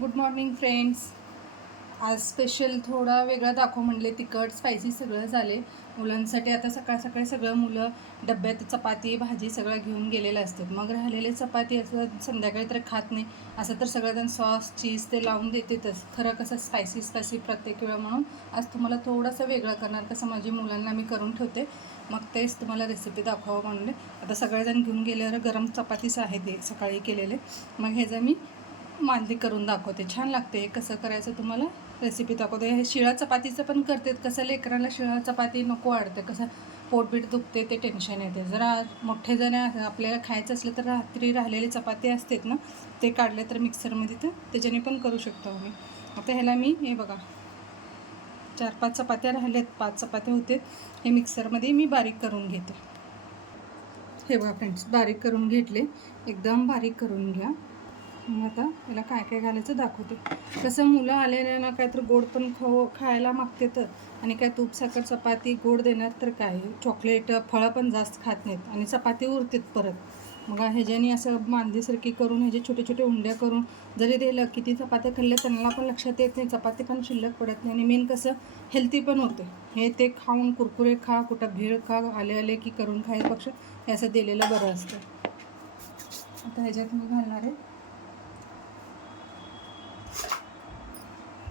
Good morning friends. आज special थोडा वेगळा दाखव म्हणले. तिखट स्पायसी सगळं झाले मुलांसाठी. आता सकाळ सकाळी सगळं मुलं डब्यात चपाती भाजी सगळं घेऊन गेलेलं असतात. मग राहिलेले चपाती असं संध्याकाळी तर खात नाही. असं तर सगळेजण सॉस चीज ते लावून देतातच. खरं कसं स्पायसी प्रत्येक वेळा म्हणून आज तुम्हाला थोडंसं वेगळं करणार. कसं माझ्या मुलांना मी करून ठेवते, मग तेच तुम्हाला रेसिपी दाखवावं म्हणले. आता सगळेजण घेऊन गेल्यावर गरम चपातीच आहे ते सकाळी केलेले. मग ह्याचं मी मांदी करून दाखवते. छान लागते. कसं करायचं तुम्हाला रेसिपी दाखवते. हे शिळा चपातीचं पण करतात. कसं लेकराला शिळा चपाती नको वाढते, कसं पोटबीट दुखते ते टेन्शन येते. जरा मोठे जण आपल्याला खायचं असलं तर रात्री राहिलेली चपाती असतात ना, ते काढले तर मिक्सरमध्ये तर त्याच्याने पण करू शकतो आम्ही. आता ह्याला मी हे बघा 4-5 चपात्या राहिलेत, 5 चपात्या होते. हे मिक्सरमध्ये मी बारीक करून घेते. हे बघा फ्रेंड्स, बारीक करून घेतले. एकदम बारीक करून घ्या. मग आता याला काय काय घालायचं दाखवते. कसं मुलं आलेले ना, काय तर गोड पण खायला मागते तर, आणि काय तूप साखर चपाती गोड देणार तर काय, चॉकलेट फळं पण जास्त खात नाहीत आणि चपाती उरतात परत. मग ह्याच्याने असं मांदीसारखी करून ह्याचे छोटे छोटे उंड्या करून जरी दिलं, किती चपात्या खाल्ल्या त्यांना पण लक्षात येत नाही, चपाती पण शिल्लक पडत नाही. आणि मेन कसं हेल्दी पण होते. हे ते खाऊन कुरकुरे खा, कुठं भेळ खा, आले की करून खायपेक्षा हे असं दिलेलं बरं असतं. आता ह्याच्यात मी घालणार आहे,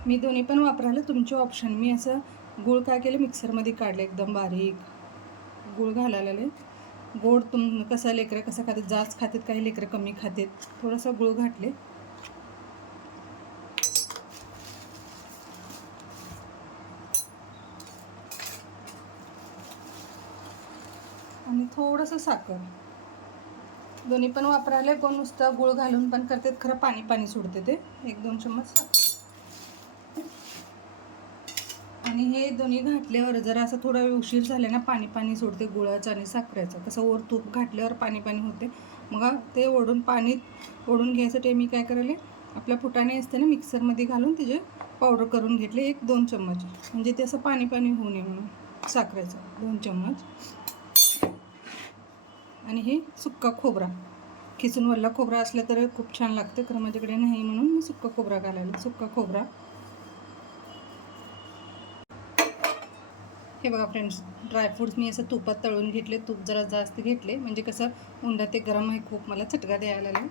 मी दोन्ही पण वापरायला तुमचे ऑप्शन. मी असं गूळ काय केलं मिक्सरमध्ये काढले, एकदम बारीक गूळ घालायला. गोड कसं लेकरं कसं खातात, जास्त खातात, काही लेकरं कमी खातात. थोडंसं गूळ घातले. आणि थोडंसं साखर. दोन्ही पण वापरायला. कोण नुसतं गूळ घालून पण करतात, खरं पाणी पाणी सुटते ते. 1-2 चम्मच साखर. आणि हे दोन्ही घातल्यावर जरा असं थोडा उशीर झाला ना, पाणी पाणी सोडते गुळाचं आणि साखरेचं. कसं वर तूप घातल्यावर पाणी पाणी होते. मग ते पाणी ओढून घ्यायसाठी मी काय करायले, आपल्या फुटाणे असते ना, मिक्सरमध्ये घालून तिचे पावडर करून घेतले 1-2 चम्मच. म्हणजे ते असं पाणी पाणी होऊ नये म्हणून. साखरेचं 2 चम्मच. आणि हे सुक्का खोबरा खिसून, वल्ला खोबरा असलं तर खूप छान लागतं, खरं माझ्याकडे नाही म्हणून मी सुक्का खोबरा घालायला. सुक्का खोबरा. हे बघा फ्रेंड्स, ड्रायफ्रूट्स मी असं तुपात तळून घेतले. तूप जरा जास्त घेतले, म्हणजे कसं उंडा ते गरम आहे खूप, मला चटका द्यायला लागला.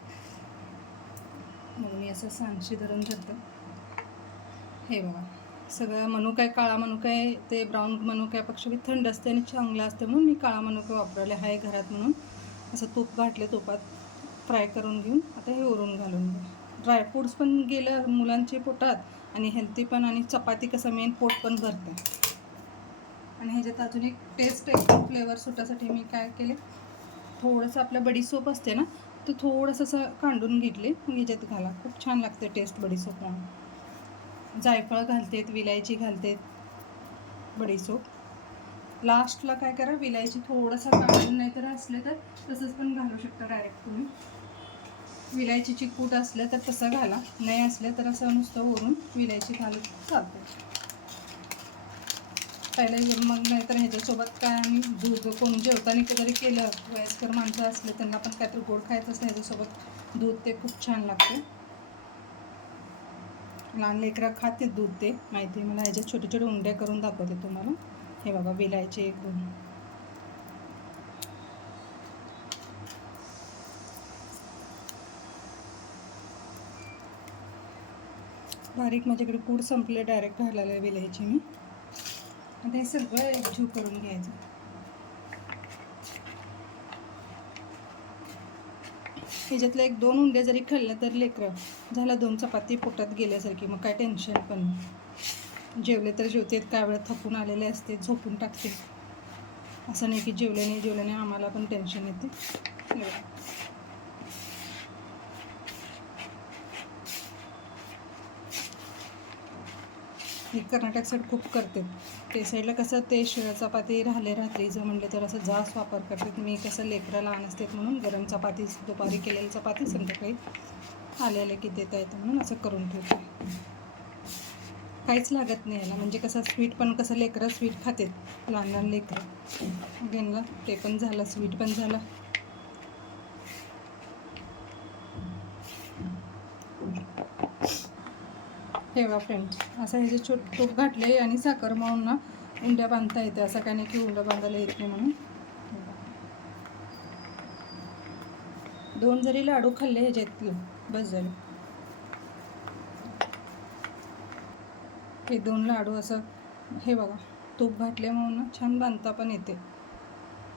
मग मी असं सांडशी धरून धरते. हे बघा सगळं मनुका, काळा मनुका आहे ते, ब्राऊन मनुक्यापेक्षा बी थंड असते आणि चांगलं असते म्हणून मी काळा मनुका वापरले आहे घरात म्हणून. असं तूप घातले, तुपात फ्राय करून घेऊन आता हे वरून घालून घ्या. ड्रायफ्रूट्स पण गेलं मुलांच्या पोटात आणि हेल्दी पण, आणि चपाती कसं मेन पोट पण भरते. आणि ह्याच्यात अजून एक टेस्ट, एक फ्लेवर सुटासाठी मी काय केले, थोडंसं आपलं बडीसोप असते ना, तो थोडंसं असं कांडून घेतले. मग ह्याच्यात घाला, खूप छान लागते टेस्ट बडीसोप म्हणून. जायफळ घालतेत, विलायची घालतेत, बडीसोप लास्टला काय करा, विलायची थोडंसं काढून, नाही तर असले तर तसंच पण घालू शकता डायरेक्ट तुम्ही. विलायचीची कूट असलं तर तसं घाला, नाही असलं तर असं नुसतं वरून विलायची घालून चालते. पहिले मग नाहीतर ह्याच्यासोबत काय, आम्ही दूध, कोण जेवताना जरी केलं, वयस्कर माणसं असले त्यांना पण काहीतरी गोड खायचं असतं, ह्याच्यासोबत दूध ते खूप छान लागते. लहान लेकरं खाते दूध, ते माहिती आहे मला. ह्याच्यात छोटे छोटे उंड्या करून दाखवते तुम्हाला. हे बघा विलायचे 1-2. बारीक माझ्याकडे पूड संपले, डायरेक्ट घालायला विलायची मी. आता हे सगळं एकजीव करून घ्यायचं. ह्याच्यातलं 1-2 उंडे जरी खाल्लं तर लेकरं झालं 2 चपाती पोटात गेल्यासारखी, मग काय टेन्शन पण नाही. जेवले तर जेवतेत, काय वेळा थकून आलेले असते झोपून टाकते. असं नाही की जेवले नाही आम्हाला पण टेन्शन येते. हे कर्नाटक साईड खूप करते. ते साईडला कसं ते शिळ्या चपाती राहिले रात्रीचं म्हणलं तर असं जास्त वापर करतात. मी कसं लेकरं लहान असतात म्हणून गरम चपाती, दुपारी केलेली चपाती संध्याकाळी आले की देता येतं म्हणून असं करून ठेवते. काहीच लागत नाही याला, म्हणजे कसं स्वीट पण, कसं लेकरं स्वीट खातात, लहान लहान लेकरं. घेणलं ते पण झालं, स्वीट पण झालं. हे बघा फ्रेंड्स, असं हे जे तूप घातले आणि साखर मळून ना उंड्या बांधता येते. असं काही नाही की उंड्या बांधायला येत नाही म्हणून. 2 जरी लाडू खाल्ले ह्याच्यातले बस झाले. हे 2 लाडू असं हे बघा तूप घातले म्हणून ना छान बांधता पण येते,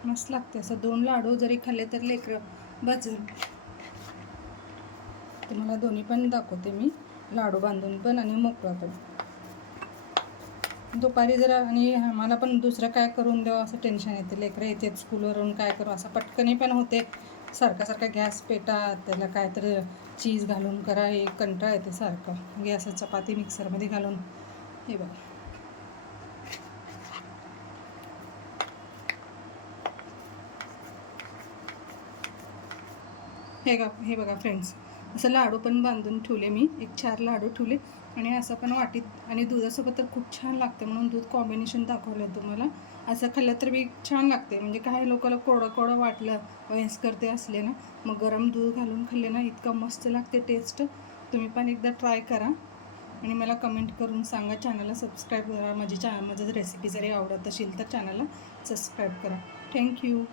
मस्त लागते. असं 2 लाडू जरी खाल्ले तर लेकरं बस झालं. तुम्हाला दोन्ही पण दाखवते मी, लाडू बांधून पण आणि मोकळा पण. दुपारी जरा आणि आम्हाला पण दुसरं काय करून द्यावं असं टेन्शन येते. लेकरं येतात स्कूलवरून, काय करू असं पटकनी पण होते. सारखा गॅस पेटा, त्याला काय तर चीज घालून करा, हे कंटाळा येते सारखं. गॅस चपाती मिक्सरमध्ये घालून. हे बघा हे बघा फ्रेंड्स, असं लाडू पण बांधून ठेवले मी. 4 लाडू ठेवले आणि असं पण वाटीत, आणि दुधासोबत तर खूप छान लागते म्हणून दूध कॉम्बिनेशन दाखवलं तुम्हाला. असं खाल्लं तर बी छान लागते. म्हणजे काही लोकांना कोरडं वाटलं, वयस्कर ते असले ना, मग गरम दूध घालून खाल्ले ना इतकं मस्त लागते टेस्ट. तुम्ही पण एकदा ट्राय करा आणि मला कमेंट करून सांगा. चॅनलला सबस्क्राईब करा. माझं रेसिपी जरी आवडत असेल तर चॅनलला सबस्क्राईब करा. थँक्यू.